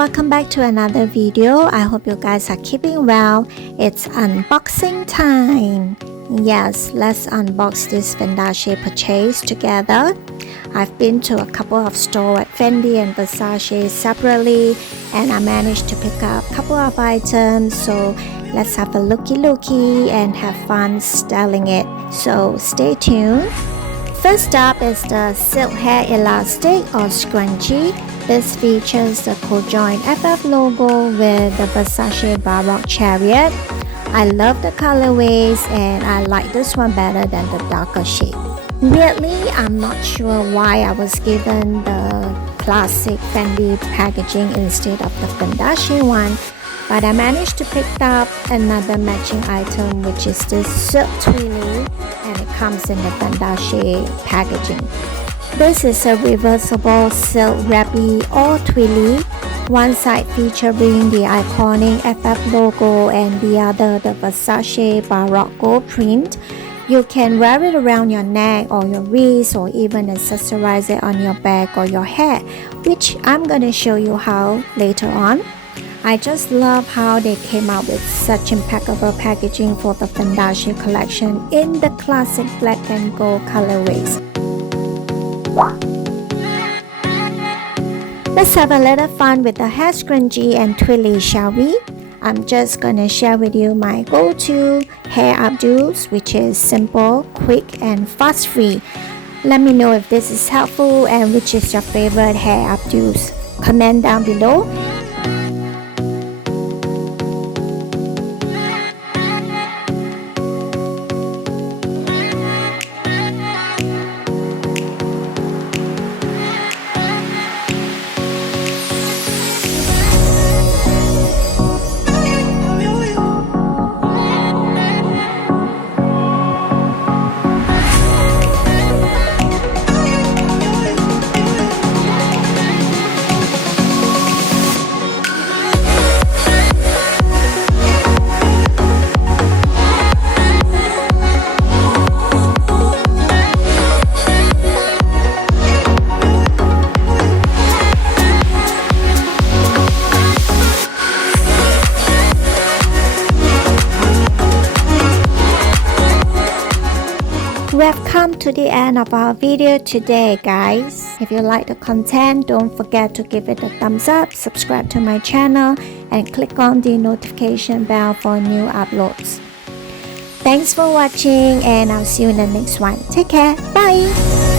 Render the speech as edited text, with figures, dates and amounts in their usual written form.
welcome back to another video. I hope you guys are keeping well. It's unboxing time. Yes, let's unbox this Fendace purchase together. I've been to a couple of stores at Fendi and Versace separately, and I managed to pick up a couple of items. So let's have a looky and have fun styling it. So stay tuned. First up is the silk hair elastic or scrunchie. This features the co-joined FF logo with the Versace Baroque chariot. I love the colorways and I like this one better than the darker shade. Weirdly, I'm not sure why I was given the classic Fendi packaging instead of the Fendace one, but I managed to pick up another matching item, which is this silk Twilly, and it comes in the Fendace packaging. This is a reversible silk Wrappy or Twilly, one side featuring the iconic FF logo and the other the Versace Baroque gold print. You can wear it around your neck or your wrist, or even accessorize it on your back or your hair, which I'm gonna show you how later on. I just love how they came out with such impeccable packaging for the Fendace collection in the classic black and gold colorways. Let's have a little fun with the hair scrunchie and twilly, shall we? I'm just gonna share with you my go-to hair updos, which is simple, quick, and fuss-free. Let me know if this is helpful and which is your favorite hair updos. Comment down below. We've come to the end of our video today, guys. If you like the content, don't forget to give it a thumbs up, subscribe to my channel, and click on the notification bell for new uploads. Thanks for watching, and I'll see you in the next one. Take care. Bye.